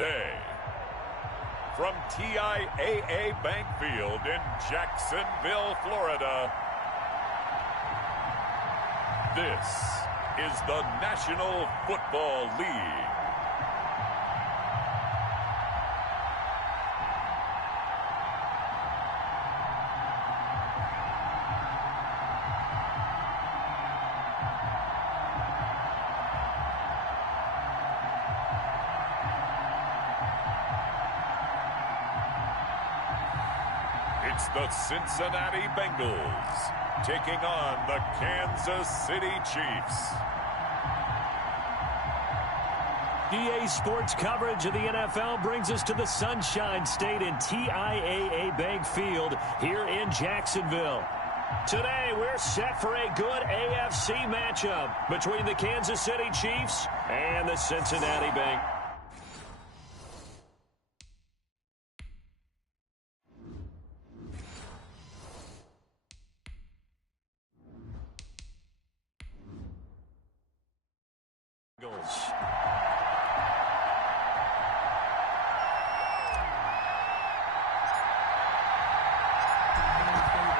today. From TIAA Bank Field in Jacksonville, Florida, this is the National Football League. It's the Cincinnati Bengals taking on the Kansas City Chiefs. EA Sports coverage of the NFL brings us to the Sunshine State in TIAA Bank Field here in Jacksonville. Today, we're set for a good AFC matchup between the Kansas City Chiefs and the Cincinnati Bengals.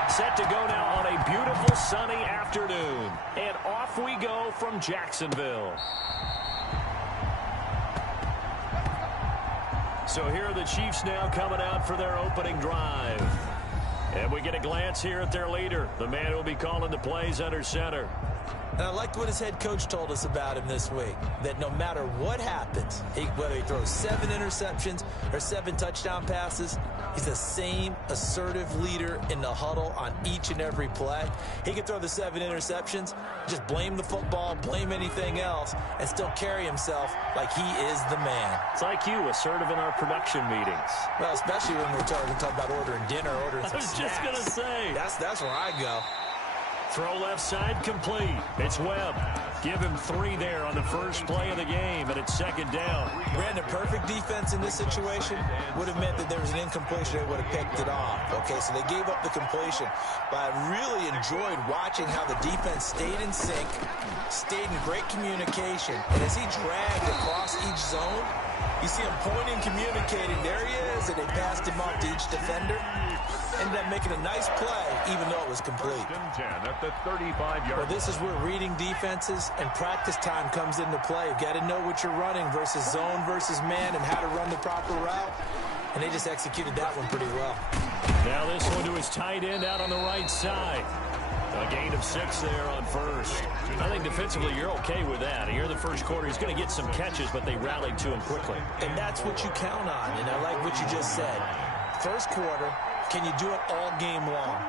Set to go now on a beautiful sunny afternoon. And off we go from Jacksonville. So here are the Chiefs now coming out for their opening drive. And we get a glance here at their leader, the man who will be calling the plays under center. And I liked what his head coach told us about him this week, that no matter what happens, whether he throws 7 interceptions or 7 touchdown passes, he's the same assertive leader in the huddle on each and every play. He can throw the 7 interceptions, just blame the football, blame anything else, and still carry himself like he is the man. It's like you, assertive in our production meetings. Well, especially when we're talking about ordering dinner, ordering some snacks. I was just going to say. That's where I go. Throw left side complete. It's Webb. Give him 3 there on the first play of the game, and it's second down. Brandon, perfect defense in this situation would have meant that there was an incompletion. They would have picked it off. Okay, so they gave up the completion. But I really enjoyed watching how the defense stayed in sync, stayed in great communication. And as he dragged across each zone, you see him pointing, communicating. There he is, and they passed him off to each defender. Ended up making a nice play, even though it was complete. At the 35-yard well, this is where reading defenses and practice time comes into play. You've got to know what you're running versus zone versus man and how to run the proper route. And they just executed that one pretty well. Now this one to his tight end out on the right side. A gain of 6 there on first. I think defensively you're okay with that. Here in the first quarter, he's going to get some catches, but they rallied to him quickly. And that's what you count on, and I like what you just said. First quarter, can you do it all game long?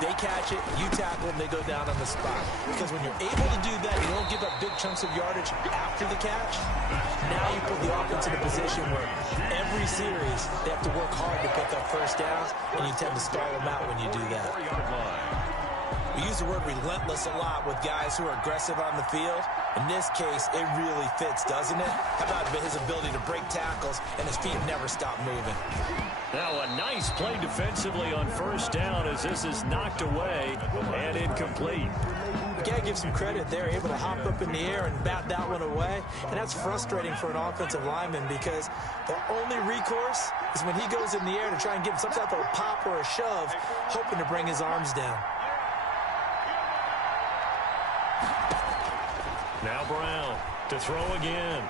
They catch it, you tackle them, they go down on the spot. Because when you're able to do that, you don't give up big chunks of yardage after the catch. Now you put the offense in a position where every series they have to work hard to pick up first downs, and you tend to stall them out when you do that. We use the word relentless a lot with guys who are aggressive on the field. In this case, it really fits, doesn't it? How about his ability to break tackles and his feet never stop moving? Now a nice play defensively on first down as this is knocked away and incomplete. You got to give some credit. They're able to hop up in the air and bat that one away. And that's frustrating for an offensive lineman because the only recourse is when he goes in the air to try and give some type of a pop or a shove, hoping to bring his arms down. Now Brown to throw again.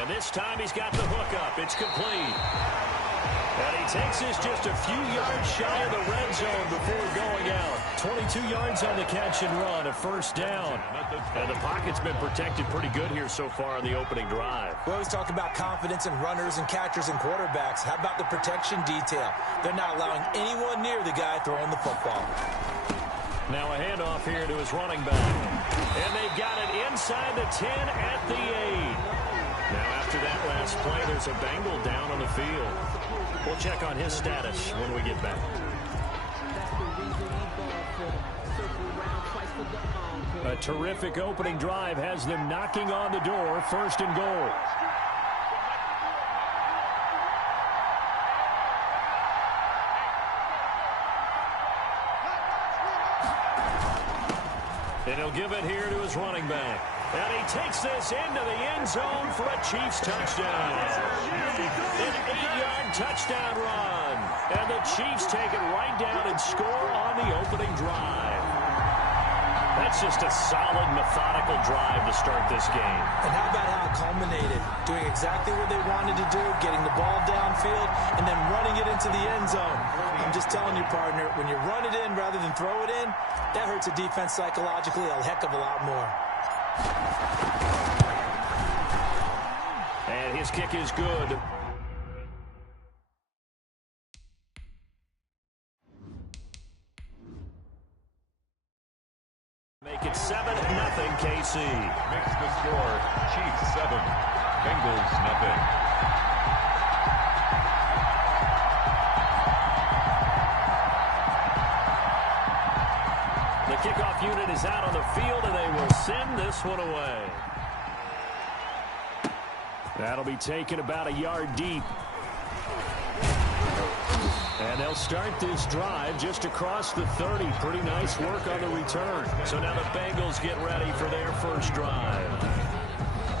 And this time he's got the hook up. It's complete. And he takes this just a few yards shy of the red zone before going out. 22 yards on the catch and run, a first down. And the pocket's been protected pretty good here so far on the opening drive. We always talk about confidence in runners and catchers and quarterbacks. How about the protection detail? They're not allowing anyone near the guy throwing the football. Now a handoff here to his running back. And they've got it inside the 10 at the 8. Now after that last play, there's a Bengal down on the field. We'll check on his status when we get back. A terrific opening drive has them knocking on the door, first and goal. And he'll give it here to his running back. And he takes this into the end zone for a Chiefs touchdown. An 8-yard touchdown run. And the Chiefs take it right down and score on the opening drive. That's just a solid, methodical drive to start this game. And how about how it culminated? Doing exactly what they wanted to do, getting the ball downfield, and then running it into the end zone. I'm just telling you, partner, when you run it in rather than throw it in, that hurts a defense psychologically a heck of a lot more. And his kick is good. Make it 7-0 KC. Makes the score Chiefs 7, Bengals nothing. The kickoff unit is out on the field, and they will send this one away. That'll be taken about a yard deep. And they'll start this drive just across the 30. Pretty nice work on the return. So now the Bengals get ready for their first drive.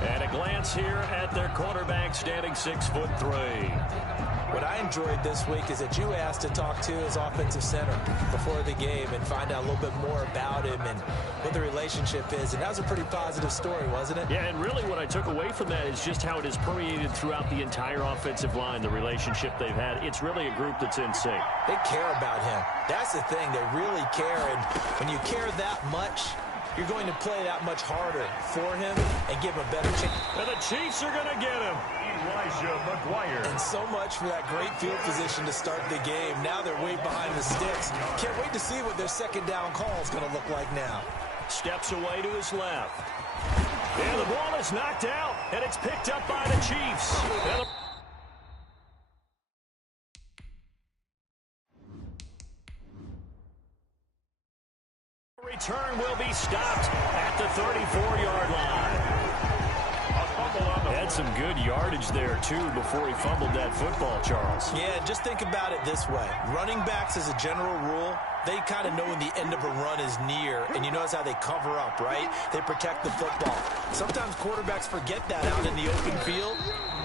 And a glance here at their quarterback, standing 6'3". What I enjoyed this week is that you asked to talk to his offensive center before the game and find out a little bit more about him and what the relationship is. And that was a pretty positive story, wasn't it? Yeah, and really what I took away from that is just how it has permeated throughout the entire offensive line, the relationship they've had. It's really a group that's in sync. They care about him. That's the thing. They really care. And when you care that much, you're going to play that much harder for him and give him a better chance. And the Chiefs are going to get him. And so much for that great field position to start the game. Now they're way behind the sticks. Can't wait to see what their second down call is going to look like now. Steps away to his left. And the ball is knocked out, and it's picked up by the Chiefs. Return will be stopped at the 34-yard line. Had some good yardage there, too, before he fumbled that football, Charles. Yeah, just think about it this way. Running backs, as a general rule, they kind of know when the end of a run is near, and you notice how they cover up, right? They protect the football. Sometimes quarterbacks forget that out in the open field.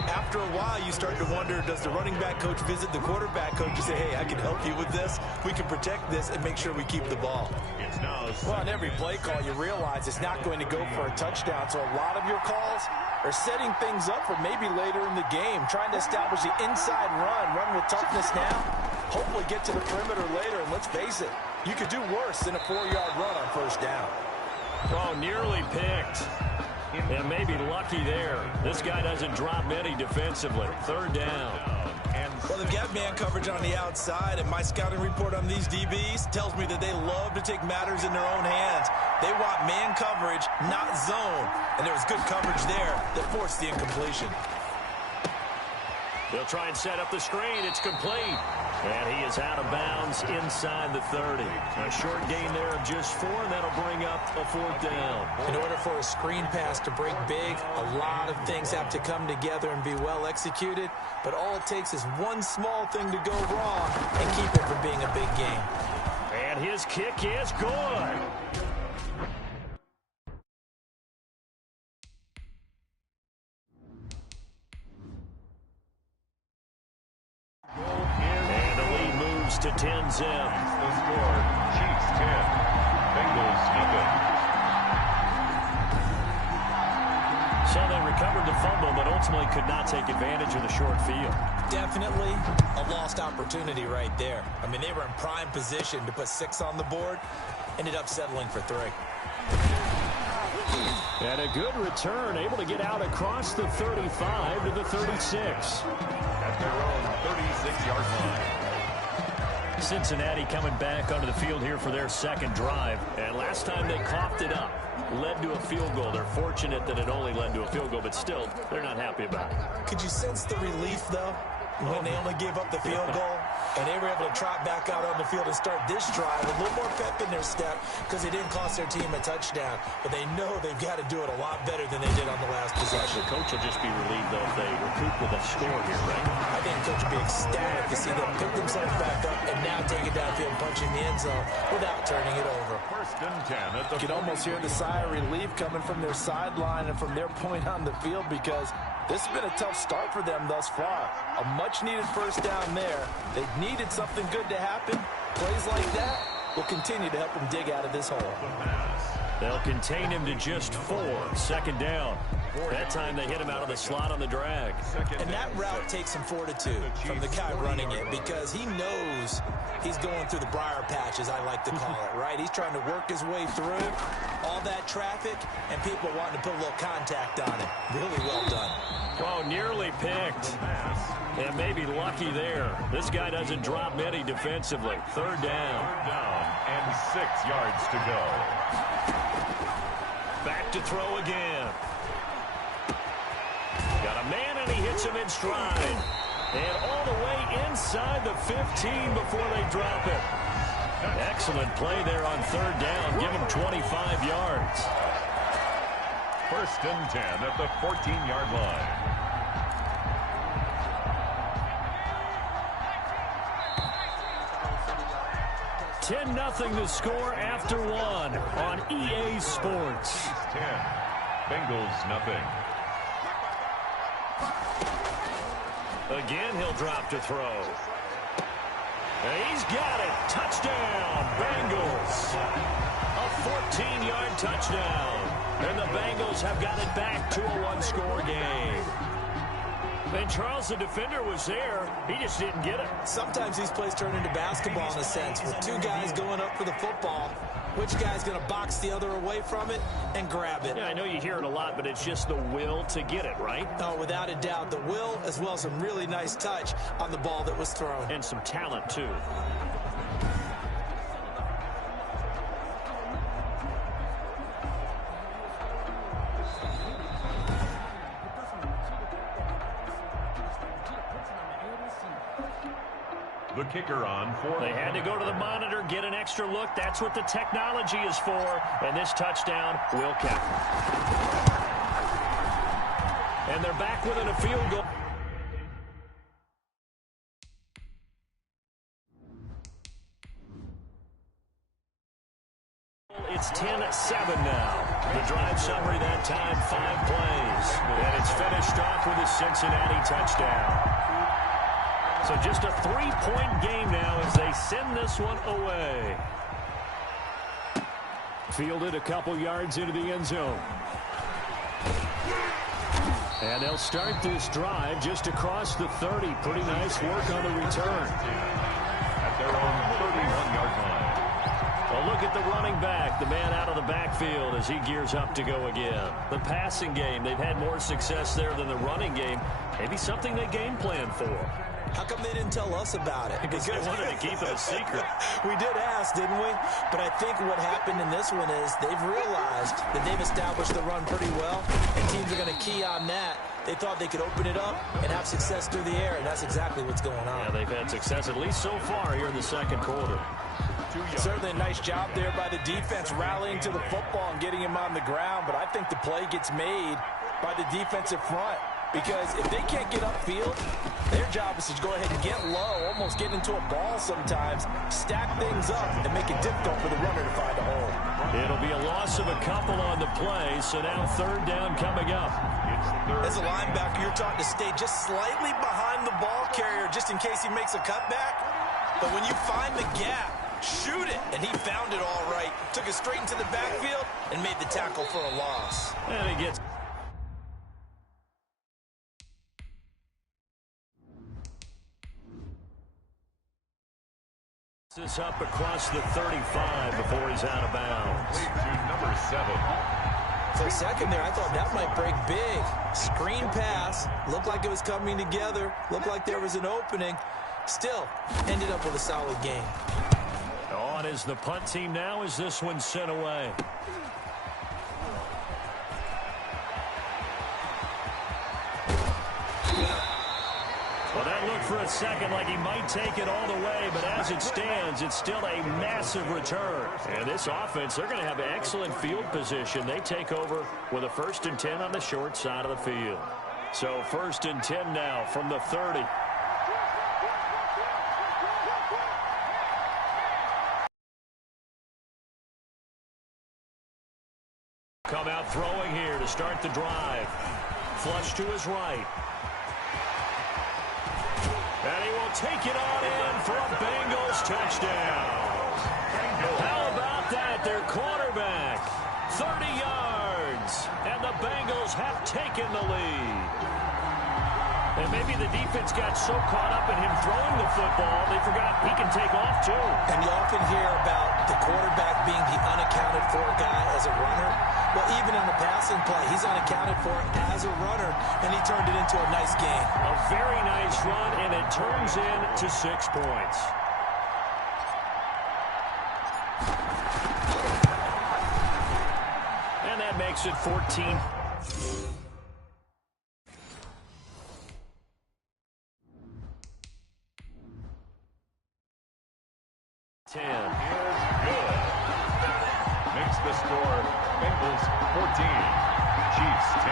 After a while, you start to wonder, does the running back coach visit the quarterback coach and say, hey, I can help you with this? We can protect this and make sure we keep the ball. Well, on every play call, you realize it's not going to go for a touchdown, so a lot of your calls are setting things up for maybe later in the game, trying to establish the inside run with toughness now, hopefully get to the perimeter later, and let's face it, you could do worse than a 4-yard run on first down. Oh, nearly picked. And maybe lucky there. This guy doesn't drop many defensively. Third down. Well, they've got man coverage on the outside, and my scouting report on these DBs tells me that they love to take matters in their own hands. They want man coverage, not zone. And there was good coverage there that forced the incompletion. They'll try and set up the screen. It's complete. And he is out of bounds inside the 30. A short gain there of just 4, and that'll bring up a 4th down. In order for a screen pass to break big, a lot of things have to come together and be well executed. But all it takes is one small thing to go wrong and keep it from being a big game. And his kick is good. To 10-zip. The score, Chiefs 10, Bengals nothing. So they recovered the fumble, but ultimately could not take advantage of the short field. Definitely a lost opportunity right there. I mean, they were in prime position to put 6 on the board, ended up settling for 3. And a good return, able to get out across the 35 to the 36. At their own 36-yard line. Cincinnati coming back onto the field here for their second drive. And last time they coughed it up, led to a field goal. They're fortunate that it only led to a field goal, but still, they're not happy about it. Could you sense the relief, though, when they only gave up the field goal? And they were able to trot back out on the field and start this drive with a little more pep in their step because they didn't cost their team a touchdown. But they know they've got to do it a lot better than they did on the last possession. The coach will just be relieved, though, if they recoup with a score here, right? I think the coach will be ecstatic to see them pick themselves back up and now take it downfield, punching the end zone without turning it over. First and 10 at the You can almost hear the sigh of relief coming from their sideline and from their point on the field because this has been a tough start for them thus far. A much-needed first down there. They've needed something good to happen. Plays like that will continue to help them dig out of this hole. They'll contain him to just 4. Second down. That time they hit him out of the slot on the drag. And that route takes some fortitude from the guy running it because he knows he's going through the briar patch, as I like to call it, right? He's trying to work his way through all that traffic and people wanting to put a little contact on it. Really well done. Oh, nearly picked. And maybe lucky there. This guy doesn't drop many defensively. Third down. Third down and 6 yards to go. Back to throw again. Got a man, and he hits him in stride. And all the way inside the 15 before they drop it. Excellent play there on third down. Give him 25 yards. First and 10 at the 14-yard line. 10-0 the score after 1 on EA Sports. 10. Bengals nothing. Again, he'll drop to throw. And he's got it. Touchdown, Bengals. A 14-yard touchdown. And the Bengals have got it back to a one-score game. And Charles, the defender, was there. He just didn't get it. Sometimes these plays turn into basketball in a sense, with two guys going up for the football. Which guy's going to box the other away from it and grab it? Yeah, I know you hear it a lot, but it's just the will to get it, right? Oh, without a doubt. The will, as well as some really nice touch on the ball that was thrown. And some talent, too. The kicker on for. They had to go to the monitor, get an extra look. That's what the technology is for. And this touchdown will count. And they're back within a field goal. It's 10-7 now. The drive summary that time, 5 plays. And it's finished off with a Cincinnati touchdown. So just a 3-point game now as they send this one away. Fielded a couple yards into the end zone. And they'll start this drive just across the 30. Pretty nice work on the return. At their own 31-yard line. Well, look at the running back, the man out of the backfield as he gears up to go again. The passing game, they've had more success there than the running game. Maybe something they game plan for. How come they didn't tell us about it? Because they wanted to keep it a secret. We did ask, didn't we? But I think what happened in this one is they've realized that they've established the run pretty well, and teams are going to key on that. They thought they could open it up and have success through the air, and that's exactly what's going on. Yeah, they've had success at least so far here in the second quarter. Certainly a nice job there by the defense rallying to the football and getting him on the ground, but I think the play gets made by the defensive front. Because if they can't get upfield, their job is to go ahead and get low, almost get into a ball sometimes, stack things up, and make it difficult for the runner to find a hole. It'll be a loss of a couple on the play, so now third down coming up. As a linebacker, you're taught to stay just slightly behind the ball carrier just in case he makes a cutback. But when you find the gap, shoot it. And he found it all right. Took it straight into the backfield and made the tackle for a loss. And he gets... this up across the 35 before he's out of bounds. To number 7. For a second there, I thought that might break big. Screen pass. Looked like it was coming together. Looked like there was an opening. Still, ended up with a solid game. On is the punt team now as this one's sent away. Well, that looked for a second like he might take it all the way, but as it stands, it's still a massive return. And this offense, they're going to have excellent field position. They take over with a 1st and 10 on the short side of the field. So 1st and 10 now from the 30. Come out throwing here to start the drive. Flush to his right. And he will take it on in for a Bengals touchdown. How about that? Their quarterback, 30 yards. And the Bengals have taken the lead. And maybe the defense got so caught up in him throwing the football, they forgot he can take off too. And you often hear about the quarterback being the unaccounted for guy as a runner. Well, even in the passing play, he's unaccounted for as a runner, and he turned it into a nice game. A very nice run, and it turns into 6 points. And that makes it 14. Makes the score Bengals 14, Chiefs 10.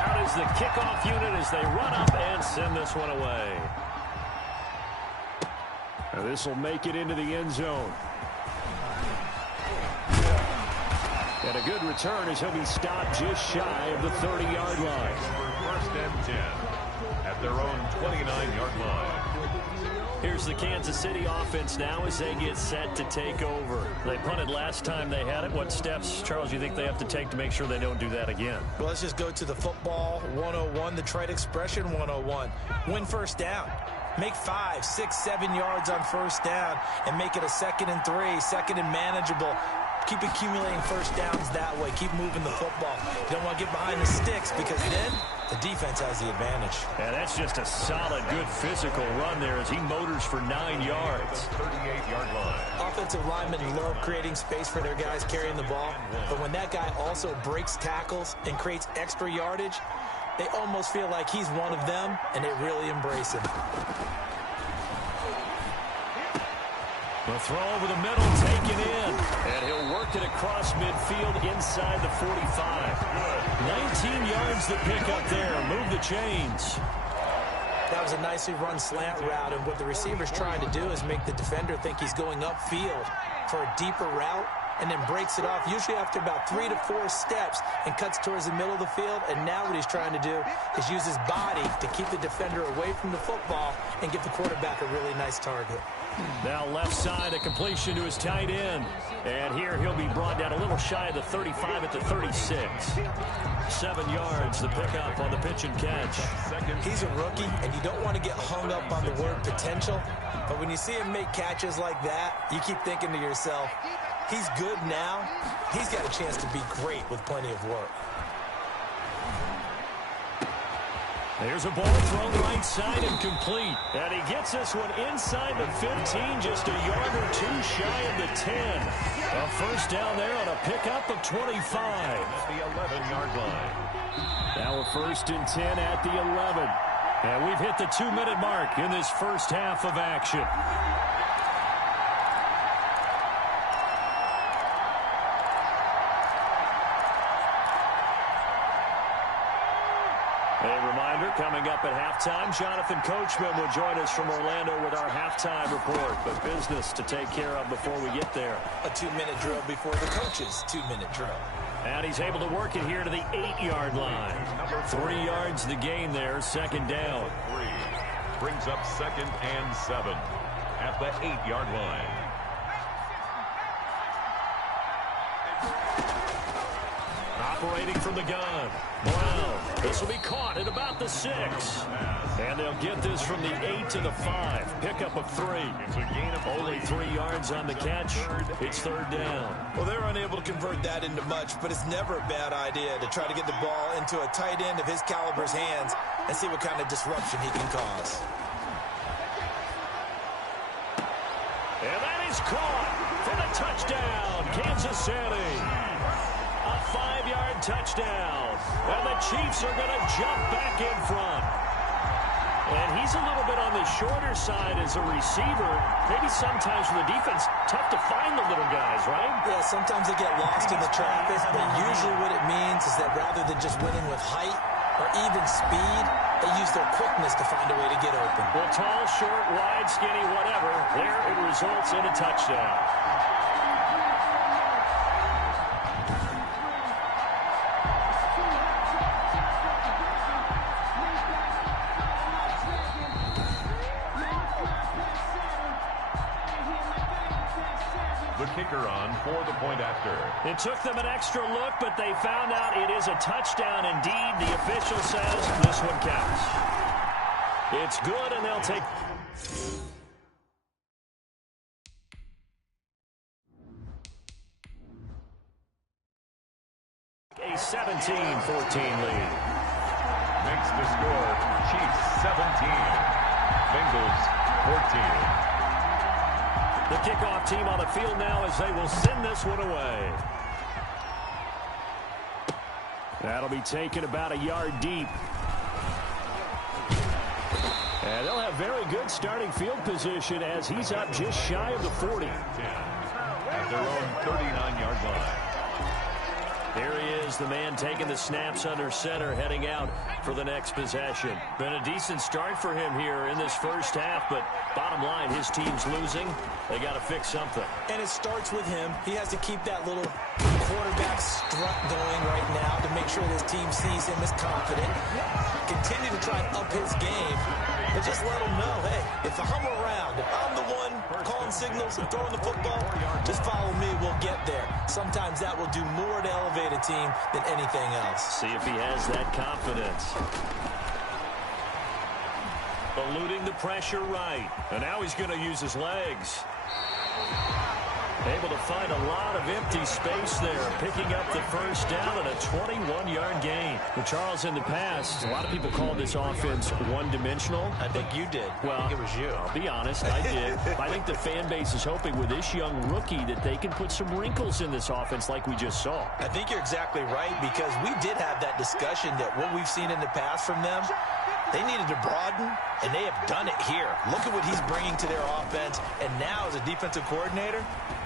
Out is the kickoff unit as they run up and send this one away. Now this will make it into the end zone. And a good return as he'll be stopped just shy of the 30-yard line. 1st and 10 at their own 29-yard line. Here's the Kansas City offense now as they get set to take over. They punted last time they had it. What steps, Charles, you think they have to take to make sure they don't do that again? Well, let's just go to the football 101, the trade expression 101. Win 1st down. Make 5, 6, 7 yards on 1st down and make it a 2nd and 3, 2nd and manageable. Keep accumulating 1st downs that way. Keep moving the football. You don't want to get behind the sticks because then the defense has the advantage. Yeah, that's just a solid, good physical run there as he motors for 9 yards. 38-yard line. Offensive linemen love creating space for their guys carrying the ball, but when that guy also breaks tackles and creates extra yardage, they almost feel like he's one of them, and they really embrace him. The throw over the middle, taken in. And he'll work it across midfield inside the 45. 19 yards to pick up there. Move the chains. That was a nicely run slant route, and what the receiver's trying to do is make the defender think he's going upfield for a deeper route, and then breaks it off, usually after about 3 to 4 steps, and cuts towards the middle of the field. And now what he's trying to do is use his body to keep the defender away from the football and give the quarterback a really nice target. Now left side, a completion to his tight end. And here he'll be brought down a little shy of the 35 at the 36. 7 yards, the pickup on the pitch and catch. He's a rookie, and you don't want to get hung up on the word potential. But when you see him make catches like that, you keep thinking to yourself, he's good now. He's got a chance to be great with plenty of work. There's a ball thrown right side and complete. And he gets this one inside the 15, just a yard or 2 shy of the 10. A 1st down there on a pickup of 25. At the 11-yard line. Now a 1st and 10 at the 11. And we've hit the 2-minute mark in this first half of action. A reminder, coming up at halftime, Jonathan Coachman will join us from Orlando with our halftime report. But business to take care of before we get there. A 2-minute drill before the coach's 2-minute drill. And he's able to work it here to the 8-yard line. 3 yards the gain there, 2nd down. 3 brings up 2nd and 7 at the 8-yard line. Operating from the gun. Brown. This will be caught at about the 6. And they'll get this from the 8 to the 5. Pickup of 3. It's a gain of only 3 yards on the catch. It's 3rd down. Well, they're unable to convert that into much, but it's never a bad idea to try to get the ball into a tight end of his caliber's hands and see what kind of disruption he can cause. And that is caught for the touchdown, Kansas City. A 5-yard touchdown. And the Chiefs are going to jump back in front. And he's a little bit on the shorter side as a receiver. Maybe sometimes for the defense, tough to find the little guys, right? Yeah, sometimes they get lost in the traffic, but usually what it means is that rather than just winning with height or even speed, they use their quickness to find a way to get open. Well, tall, short, wide, skinny, whatever, there it results in a touchdown. The kicker on for the point after. It took them an extra look, but they found out it is a touchdown indeed. The official says this one counts. It's good, and they'll take... a 17-14 lead. Makes the score Chiefs 17, Bengals 14. The kickoff team on the field now as they will send this one away. That'll be taken about a yard deep. And they'll have very good starting field position as he's up just shy of the 40. At their own 39-yard line. Here he is, the man taking the snaps under center, heading out for the next possession. Been a decent start for him here in this first half, but bottom line, his team's losing. They got to fix something. And it starts with him. He has to keep that little quarterback strut going right now to make sure his team sees him as confident. Continue to try and up his game, but just let him know, hey, if I'm around, if I'm the one calling signals and throwing the football, just follow me, we'll get there. Sometimes that will do more to elevate a team than anything else. See if he has that confidence. Eluding the pressure right. And now he's going to use his legs. Able to find a lot of empty space there, picking up the first down and a 21-yard gain. But Charles, in the past, a lot of people called this offense one-dimensional. I think you did. Well, I think it was you. I'll be honest, I did. I think the fan base is hoping with this young rookie that they can put some wrinkles in this offense like we just saw. I think you're exactly right, because we did have that discussion that what we've seen in the past from them, they needed to broaden, and they have done it here. Look at what he's bringing to their offense, and now as a defensive coordinator,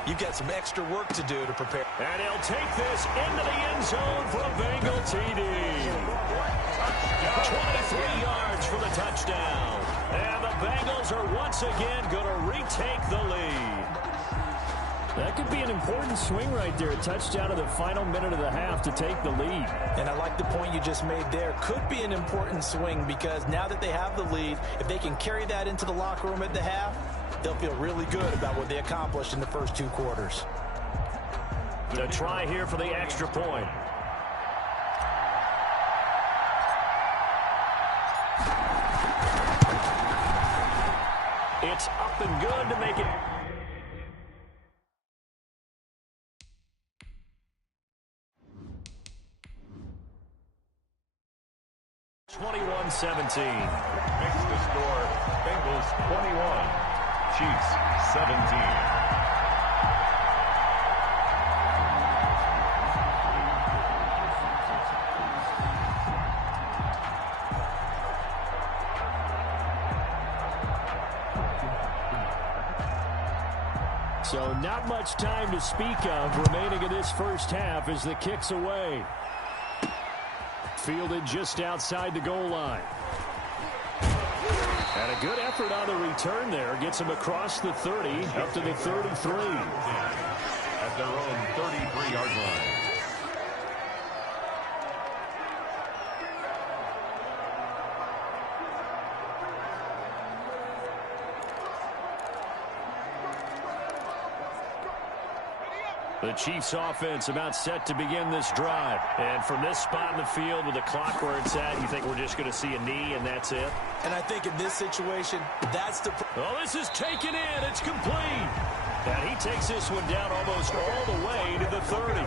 you've got some extra work to do to prepare. And he'll take this into the end zone for a Bengal TD. 23 yards for the touchdown. And the Bengals are once again going to retake the lead. That could be an important swing right there. A touchdown in the final minute of the half to take the lead. And I like the point you just made there. Could be an important swing, because now that they have the lead, if they can carry that into the locker room at the half, they'll feel really good about what they accomplished in the first two quarters. The try here for the extra point. It's up and good to make it. (21-17). Makes the score Bengals 21, Chiefs 17. So not much time to speak of remaining in this first half as the kick's away. Fielded just outside the goal line. And a good effort on the return there. Gets him across the 30 up to the 33. At their own 33-yard line. The Chiefs offense about set to begin this drive. And from this spot in the field with the clock where it's at, you think we're just going to see a knee and that's it? And I think in this situation, that's the... Oh, this is taken in. It's complete. And he takes this one down almost all the way to the 30.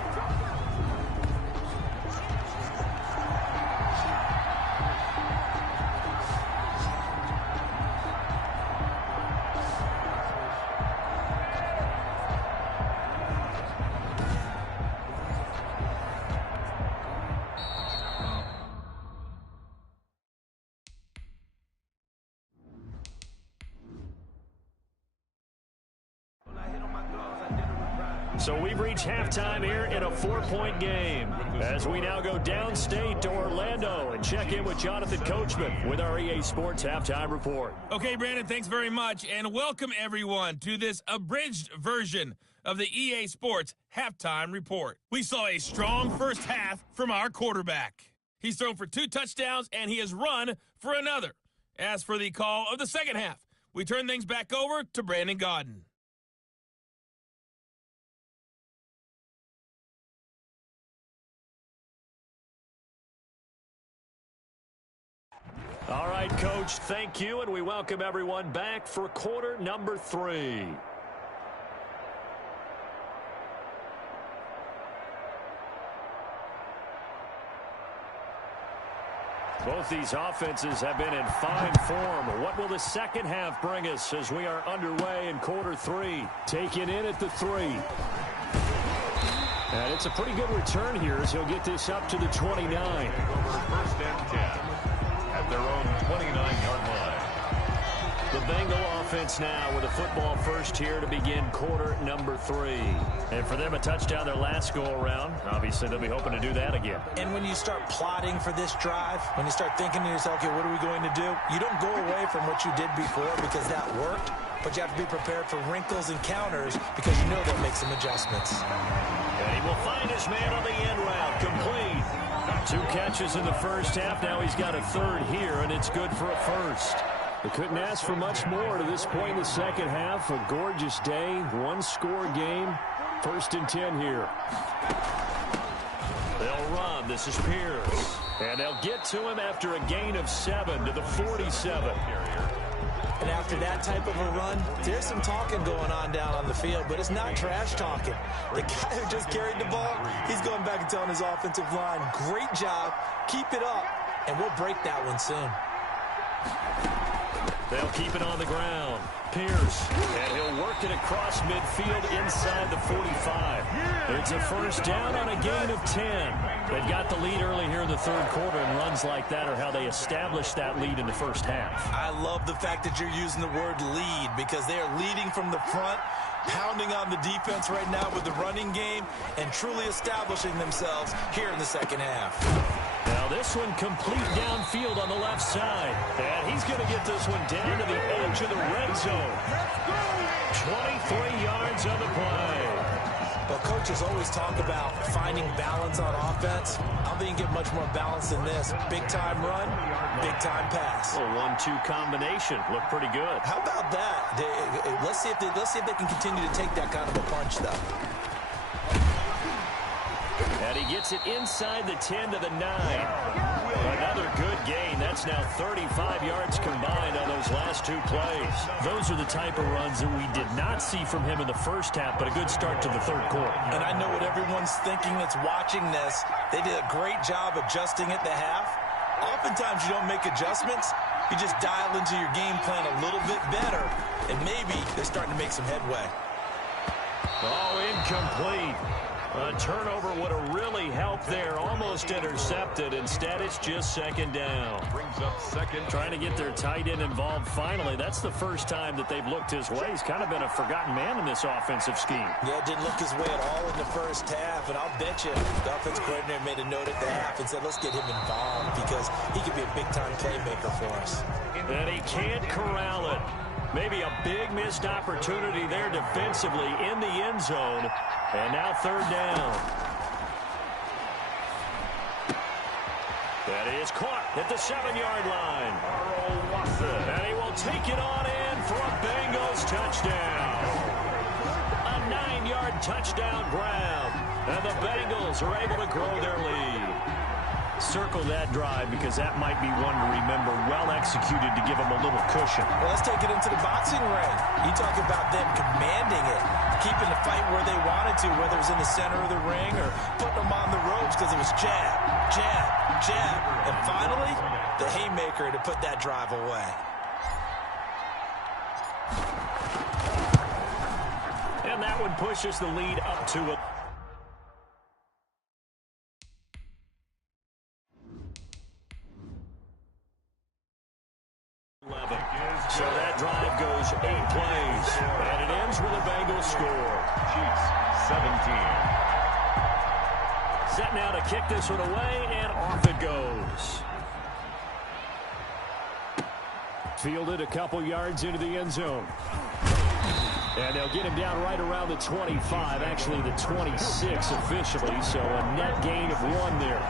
So we've reached halftime here in a 4-point game as we now go downstate to Orlando and check in with Jonathan Coachman with our EA Sports Halftime Report. Okay, Brandon, thanks very much, and welcome everyone to this abridged version of the EA Sports Halftime Report. We saw a strong first half from our quarterback. He's thrown for 2 touchdowns, and he has run for another. As for the call of the second half, we turn things back over to Brandon Gaudin. All right, Coach, thank you, and we welcome everyone back for quarter number 3. Both these offenses have been in fine form. What will the second half bring us as we are underway in quarter 3? Taken in at the 3. And it's a pretty good return here as he'll get this up to the 29. First and 10 at their own 29-yard line. The Bengal offense now with a football first here to begin quarter number 3. And for them, a touchdown their last go-around. Obviously, they'll be hoping to do that again. And when you start plotting for this drive, when you start thinking to yourself, okay, what are we going to do? You don't go away from what you did before because that worked, but you have to be prepared for wrinkles and counters because you know they'll make some adjustments. And he will find his man on the end route, complete. 2 catches in the first half. Now he's got a third here, and it's good for a first. They couldn't ask for much more to this point in the second half. A gorgeous day, 1-score game. First and 10 here. They'll run. This is Pierce. And they'll get to him after a gain of 7 to the 47. And after that type of a run, there's some talking going on down on the field, but it's not trash talking. The guy who just carried the ball, he's going back and telling his offensive line, great job, keep it up, and we'll break that one soon. They'll keep it on the ground. Pierce, and he'll work it across midfield inside the 45. It's a first down on a gain of 10. They've got the lead early here in the third quarter, and runs like that are how they established that lead in the first half. I love the fact that you're using the word lead because they are leading from the front, pounding on the defense right now with the running game, and truly establishing themselves here in the second half. Now this one complete downfield on the left side. And he's going to get this one down to the edge of the red zone. 23 yards on the play. Well, coaches always talk about finding balance on offense. I don't think you get much more balance than this. Big-time run, big-time pass. A 1-2 combination. Looked pretty good. How about that? Let's see if they can continue to take that kind of a punch, though. And he gets it inside the 10 to the 9. Another good gain. That's now 35 yards combined on those last 2 plays. Those are the type of runs that we did not see from him in the first half, but a good start to the third quarter. And I know what everyone's thinking that's watching this. They did a great job adjusting at the half. Oftentimes you don't make adjustments. You just dial into your game plan a little bit better, and maybe they're starting to make some headway. Oh, incomplete. A turnover would have really helped there. Almost intercepted. Instead, it's just second down. Brings up second. Trying to get their tight end involved finally. That's the first time that they've looked his way. He's kind of been a forgotten man in this offensive scheme. Yeah, didn't look his way at all in the first half, and I'll bet you the offensive coordinator made a note at the half and said, let's get him involved because he could be a big-time playmaker for us. And he can't corral it. Maybe a big missed opportunity there defensively in the end zone. And now third down. That is caught at the 7-yard line. And he will take it on in for a Bengals touchdown. A 9-yard touchdown grab. And the Bengals are able to grow their lead. Circle that drive because that might be one to remember. Well executed to give them a little cushion. Well, let's take it into the boxing ring. You talk about them commanding it, keeping the fight where they wanted to, whether it was in the center of the ring or putting them on the ropes because it was jab, jab, jab. And finally, the haymaker to put that drive away. And that one pushes the lead up to a... So that drive goes 8 plays, and it ends with a Bengals score. Chiefs 17. Set now to kick this one away, and off it goes. Fielded a couple yards into the end zone. And they'll get him down right around the 25, actually the 26 officially, so a net gain of 1 there.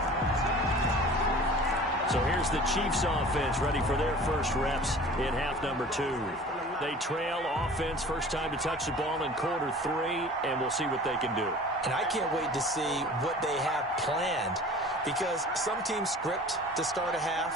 So here's the Chiefs offense ready for their first reps in half number 2. They trail offense, first time to touch the ball in quarter 3, and we'll see what they can do. And I can't wait to see what they have planned, because some teams script to start a half.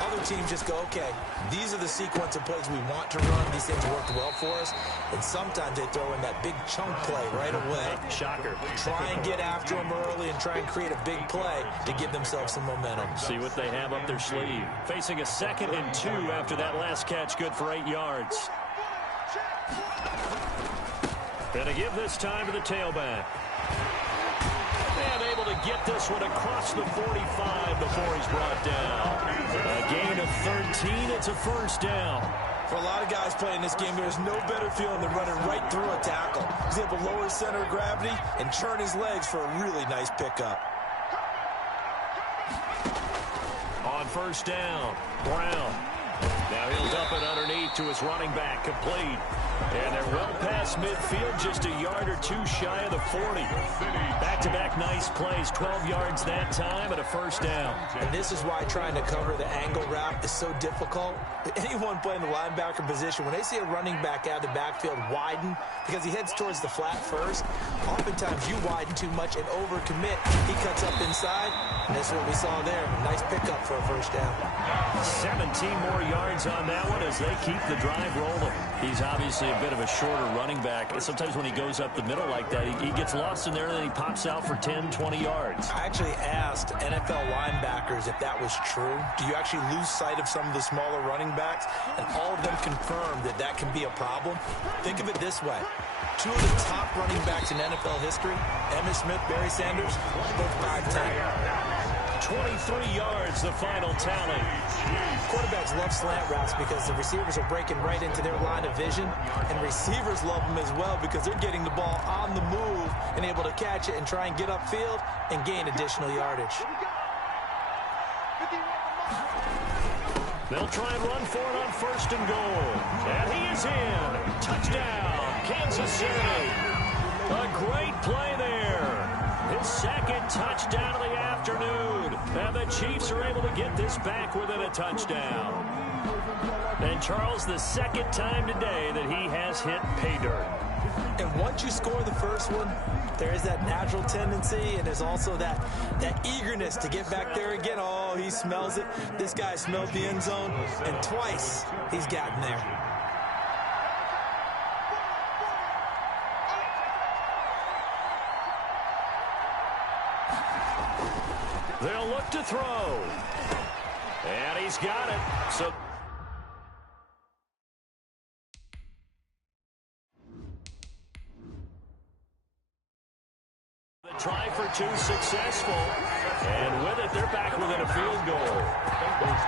Other teams just go, okay, these are the sequence of plays we want to run. These things worked well for us. And sometimes they throw in that big chunk play right away. Shocker. Try and get after them early and try and create a big play to give themselves some momentum. See what they have up their sleeve. Facing a 2nd and 2 after that last catch, good for 8 yards. Gonna give this time to the tailback. And able to get this one across the 45 before he's brought down. A gain of 13, it's a first down. For a lot of guys playing this game, there's no better feeling than running right through a tackle. He's able to lower his center of gravity and turn his legs for a really nice pickup. On first down, Brown. Now he'll dump it underneath to his running back, complete. And they're well past midfield, just a yard or 2 shy of the 40. Back-to-back nice plays, 12 yards that time and a first down. And this is why trying to cover the angle route is so difficult. Anyone playing the linebacker position, when they see a running back out of the backfield widen, because he heads towards the flat first, oftentimes you widen too much and overcommit. He cuts up inside, and that's what we saw there. Nice pickup for a first down. 17 more yards on that one as they keep the drive rolling. He's obviously a bit of a shorter running back. Sometimes when he goes up the middle like that, he gets lost in there and then he pops out for 10, 20 yards. I actually asked NFL linebackers if that was true. Do you actually lose sight of some of the smaller running backs? And all of them confirmed that that can be a problem. Think of it this way. 2 of the top running backs in NFL history, Emmitt Smith, Barry Sanders, both 5'10". 23 yards, the final tally. Quarterbacks love slant routes because the receivers are breaking right into their line of vision, and receivers love them as well because they're getting the ball on the move and able to catch it and try and get upfield and gain additional yardage. They'll try and run for it on first and goal. And he is in. Touchdown, Kansas City. A great play there. His 2nd touchdown of the afternoon. And the Chiefs are able to get this back within a touchdown. And Charles, the 2nd time today that he has hit pay dirt. And once you score the first one, there is that natural tendency, and there's also that eagerness to get back there again. Oh, he smells it. This guy smelled the end zone, and twice he's gotten there. They'll look to throw. And he's got it. So the try for 2 successful. And with it, they're back within a field goal.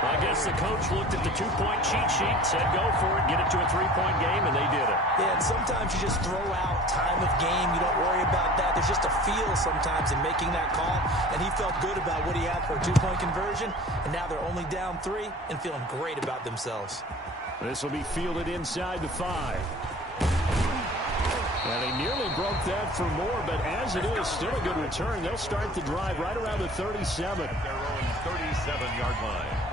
I guess the coach looked at the 2-point cheat sheet, said go for it, get it to a 3-point game, and they did it. Yeah, and sometimes you just throw out time of game. You don't worry about that. There's just a feel sometimes in making that call, and he felt good about what he had for a 2-point conversion, and now they're only down 3 and feeling great about themselves. This will be fielded inside the 5. And he nearly broke that for more, but as it is, still a good return. They'll start the drive right around the 37. Their own 37-yard line.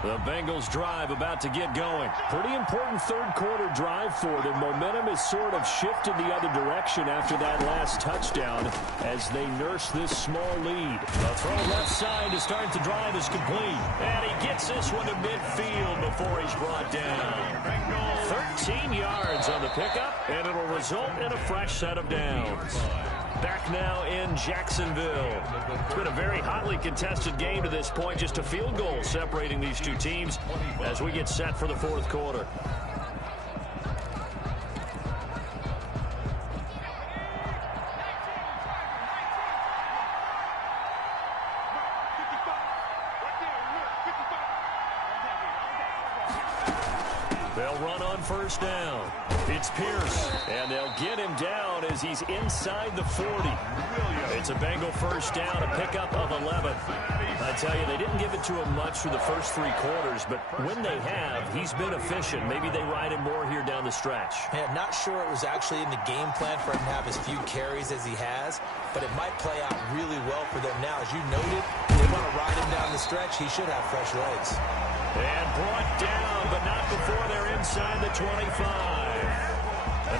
The Bengals drive about to get going. Pretty important 3rd quarter drive for them. Momentum has sort of shifted the other direction after that last touchdown as they nurse this small lead. A throw left side to start the drive is complete. And he gets this one to midfield before he's brought down. 13 yards on the pickup, and it'll result in a fresh set of downs. Back now in Jacksonville. It's been a very hotly contested game to this point. Just a field goal separating these two teams as we get set for the 4th quarter. They'll run on first down. It's Pierce, and they'll get him down as he's inside the 40. It's a Bengal first down, a pickup of 11. I tell you, they didn't give it to him much through the first 3 quarters, but when they have, he's been efficient. Maybe they ride him more here down the stretch. Yeah, not sure it was actually in the game plan for him to have as few carries as he has, but it might play out really well for them now. As you noted, they want to ride him down the stretch. He should have fresh legs. And brought down, but not before they're inside the 25.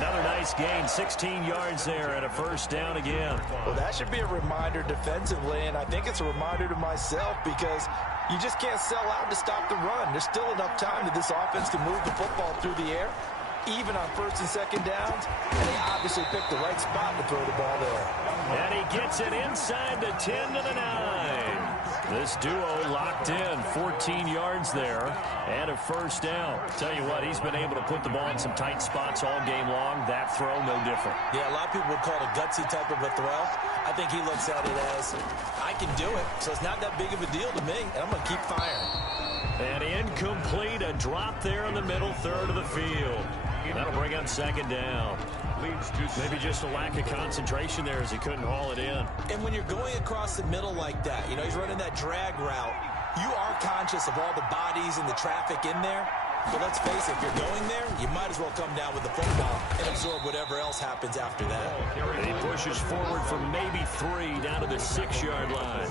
Another nice gain, 16 yards there and a first down again. Well, that should be a reminder defensively, and I think it's a reminder to myself because you just can't sell out to stop the run. There's still enough time that this offense can move the football through the air, even on first and second downs, and they obviously picked the right spot to throw the ball there. And he gets it inside the 10 to the 9. This duo locked in, 14 yards there, and a first down. Tell you what, he's been able to put the ball in some tight spots all game long. That throw, no different. Yeah, a lot of people would call it a gutsy type of a throw. I think he looks at it as, I can do it, so it's not that big of a deal to me, and I'm going to keep firing. And incomplete, a drop there in the middle third of the field. That'll bring up second down. Maybe just a lack of concentration there as he couldn't haul it in. And when you're going across the middle like that, you know, he's running that drag route, you are conscious of all the bodies and the traffic in there. But let's face it, if you're going there, you might as well come down with the football and absorb whatever else happens after that. And he pushes forward for maybe 3 down to the 6-yard line.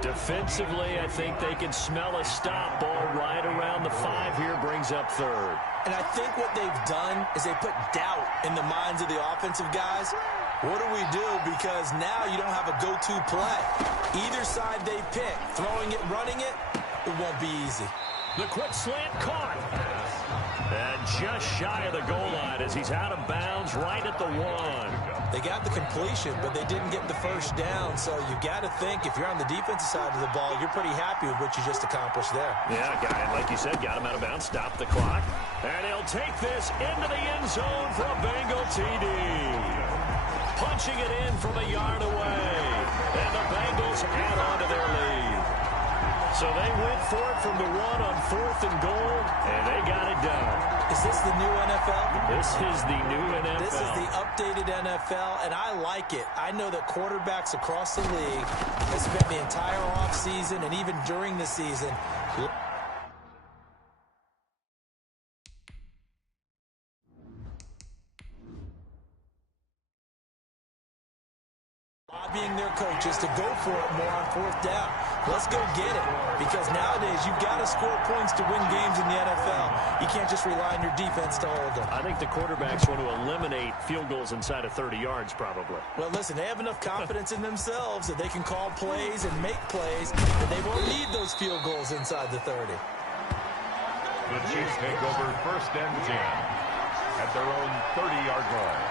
Defensively, I think they can smell a stop. Ball right around the 5 here, brings up third. And I think what they've done is they put doubt in the minds of the offensive guys. What do we do? Because now you don't have a go-to play. Either side they pick, throwing it, running it, it won't be easy. The quick slant caught. And just shy of the goal line as he's out of bounds right at the 1. They got the completion, but they didn't get the first down. So you got to think if you're on the defensive side of the ball, you're pretty happy with what you just accomplished there. Yeah, guy, like you said, got him out of bounds, stopped the clock. And he'll take this into the end zone for a Bengal TD. Punching it in from a yard away. And the Bengals add on to their lead. So they went for it from the 1 on 4th and goal, and they got it done. Is this the new NFL? This is the new NFL. This is the updated NFL, and I like it. I know that quarterbacks across the league have spent the entire offseason and even during the season lobbying their coaches to go for it more on 4th down. Let's go get it. Because nowadays, you've got to score points to win games in the NFL. You can't just rely on your defense to hold them. I think the quarterbacks want to eliminate field goals inside of 30 yards, probably. Well, listen, they have enough confidence in themselves that they can call plays and make plays, that they won't need those field goals inside the 30. The Chiefs take over first and 10 at their own 30-yard line.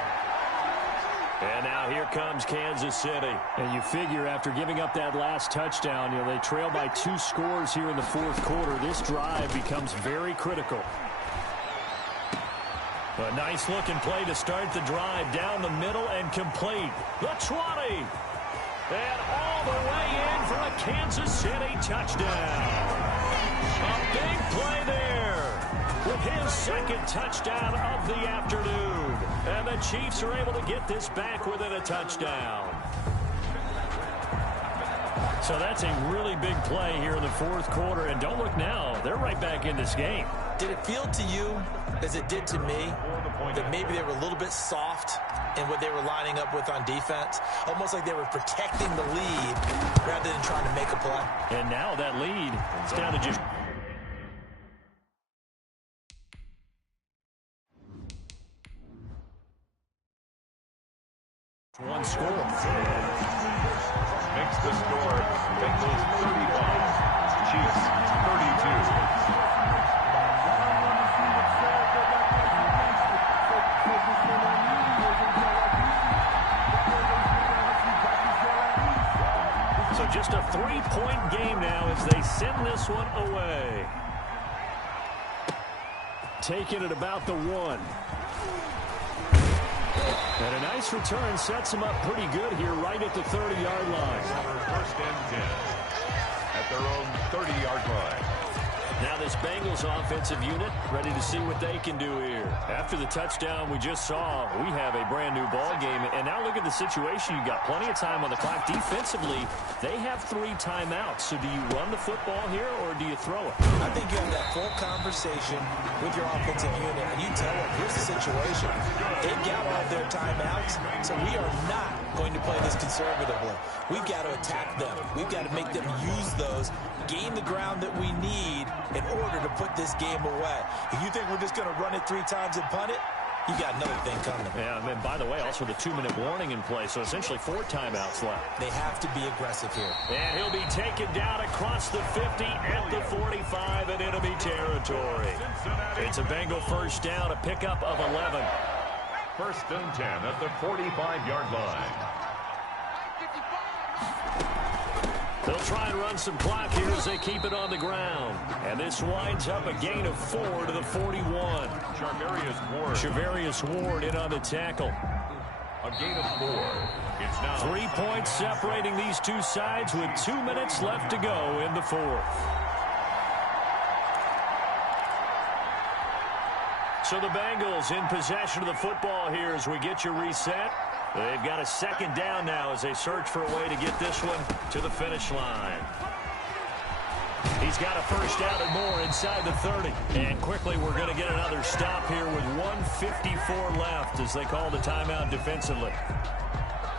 And now here comes Kansas City. And you figure after giving up that last touchdown, you know, they trail by 2 scores here in the 4th quarter. This drive becomes very critical. A nice looking play to start the drive down the middle and complete. The 20. And all the way in for a Kansas City touchdown. A big play there with his 2nd touchdown of the afternoon. And the Chiefs are able to get this back within a touchdown. So that's a really big play here in the 4th quarter. And don't look now, they're right back in this game. Did it feel to you, as it did to me, that maybe they were a little bit soft in what they were lining up with on defense? Almost like they were protecting the lead rather than trying to make a play. And now that lead is down to just... one score. Makes the score Bengals 35, Chiefs 32. So just a 3-point game now as they send this one away. Taking it about the 1. And a nice return sets them up pretty good here right at the 30-yard line. First and 10 at their own 30-yard line. Now this Bengals offensive unit ready to see what they can do here. After the touchdown we just saw, we have a brand new ball game. And now look at the situation. You've got plenty of time on the clock. Defensively, they have 3 timeouts. So do you run the football here or do you throw it? I think you have that full conversation with your offensive unit, and you tell them, here's the situation. They've got all of their timeouts, so we are not going to play this conservatively. We've got to attack them. We've got to make them use those, gain the ground that we need in order to put this game away. If you think we're just going to run it 3 times and punt it, you got another thing coming. Yeah, and then, by the way, also the 2-minute warning in play, so essentially 4 timeouts left. They have to be aggressive here. And he'll be taken down across the 50 at the 45 in enemy territory. It's a Bengal first down, a pickup of 11. First and 10 at the 45-yard line. They'll try and run some clock here as they keep it on the ground. And this winds up a gain of 4 to the 41. Charvarius Ward in on the tackle. A gain of 4. It's now 3 points separating these two sides with 2 minutes left to go in the 4th. So the Bengals in possession of the football here as we get you reset. They've got a second down now as they search for a way to get this one to the finish line. He's got a first down and more inside the 30. And quickly we're going to get another stop here with 1:54 left as they call the timeout defensively.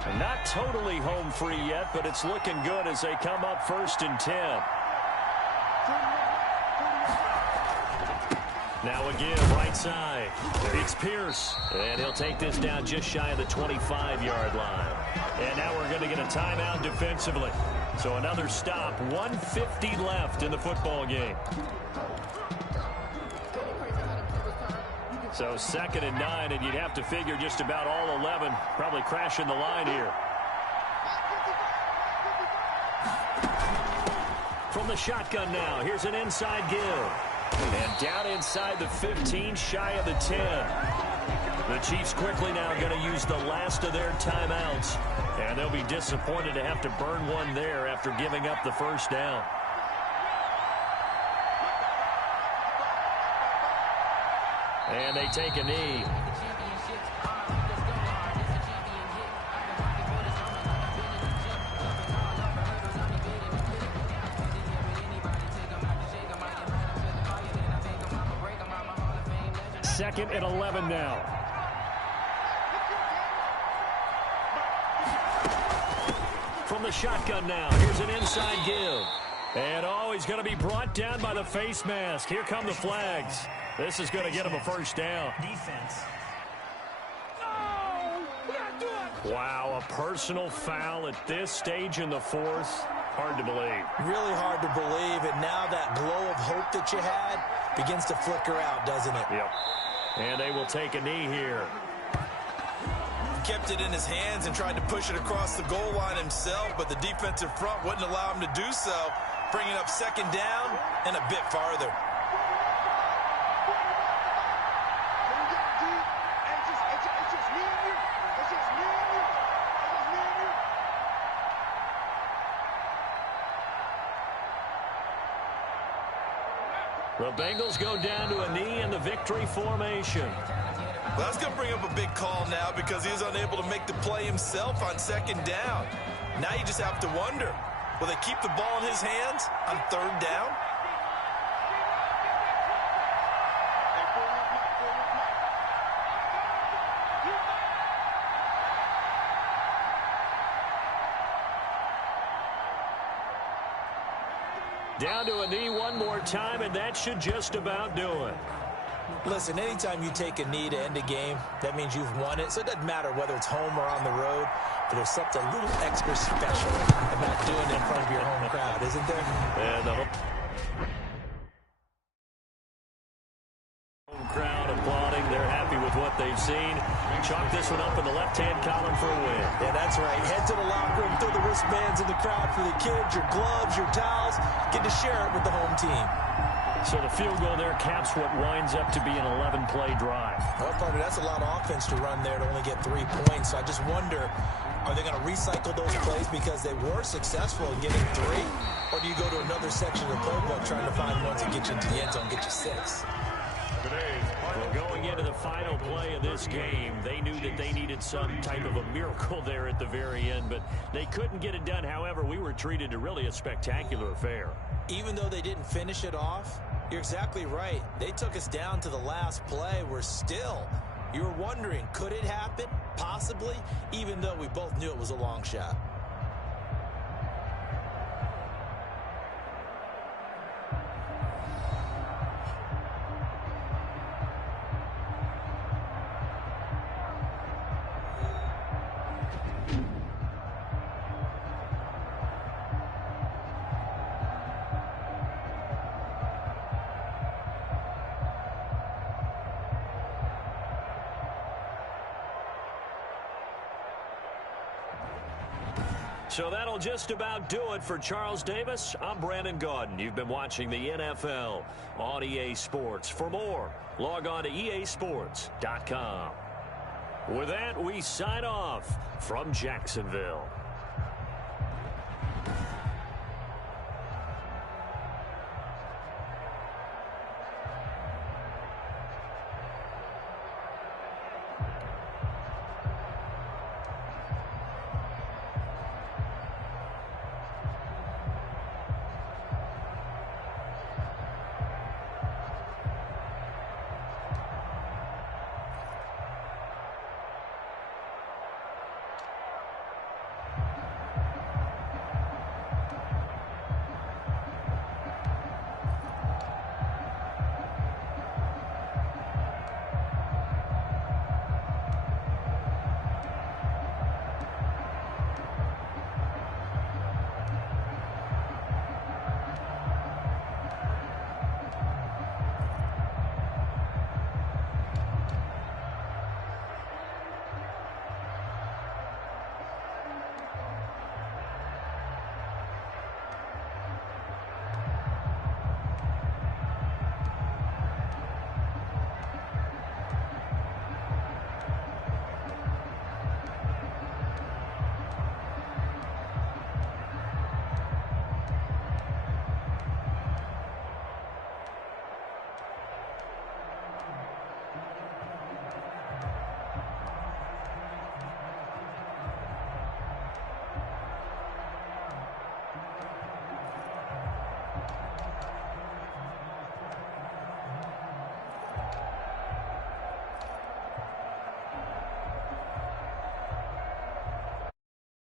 And not totally home free yet, but it's looking good as they come up 1st and 10. Now again, right side. It's Pierce. And he'll take this down just shy of the 25-yard line. And now we're going to get a timeout defensively. So another stop. 1:50 left in the football game. So 2nd and 9, and you'd have to figure just about all 11 probably crashing the line here. From the shotgun now, here's an inside give. And down inside the 15, shy of the 10. The Chiefs quickly now going to use the last of their timeouts. And they'll be disappointed to have to burn one there after giving up the first down. And they take a knee. Second and 11 now. From the shotgun now, here's an inside give. And oh, he's going to be brought down by the face mask. Here come the flags. This is going to get him a first down. Defense. Wow, a personal foul at this stage in the 4th. Hard to believe. Really hard to believe, and now that glow of hope that you had begins to flicker out, doesn't it? Yep. And they will take a knee here. Kept it in his hands and tried to push it across the goal line himself, but the defensive front wouldn't allow him to do so, bringing up 2nd down and a bit farther. The Bengals go down to a knee in the victory formation. Well, that's going to bring up a big call now because he was unable to make the play himself on 2nd down. Now you just have to wonder, will they keep the ball in his hands on 3rd down? Down to a knee one more time, and that should just about do it. Listen, anytime you take a knee to end a game, that means you've won it. So it doesn't matter whether it's home or on the road, but there's something a little extra special about doing it in front of your home crowd, isn't there? And the home crowd applauding. They're happy with what they've seen. Chalk this one up in the left-hand column for a win. Yeah, that's right. Head to the locker room, throw the wristbands in the crowd for the kids, your gloves, your towels. Get to share it with the home team. So the field goal there caps what winds up to be an 11-play drive. Well, partner, that's a lot of offense to run there to only get 3 points. So I just wonder, Are they going to recycle those plays because they were successful in getting 3? Or do you go to another section of the playbook trying to find ones that get you into the end zone, get you 6? Well, going into the final play of this game, they knew that they needed some type of a miracle there at the very end, but they couldn't get it done. However, we were treated to really a spectacular affair. Even though they didn't finish it off, you're exactly right. They took us down to the last play. We're still, you were wondering, could it happen? Possibly, even though we both knew it was a long shot. So that'll just about do it for Charles Davis. I'm Brandon Gaudin. You've been watching the NFL on EA Sports. For more, log on to easports.com. With that, we sign off from Jacksonville.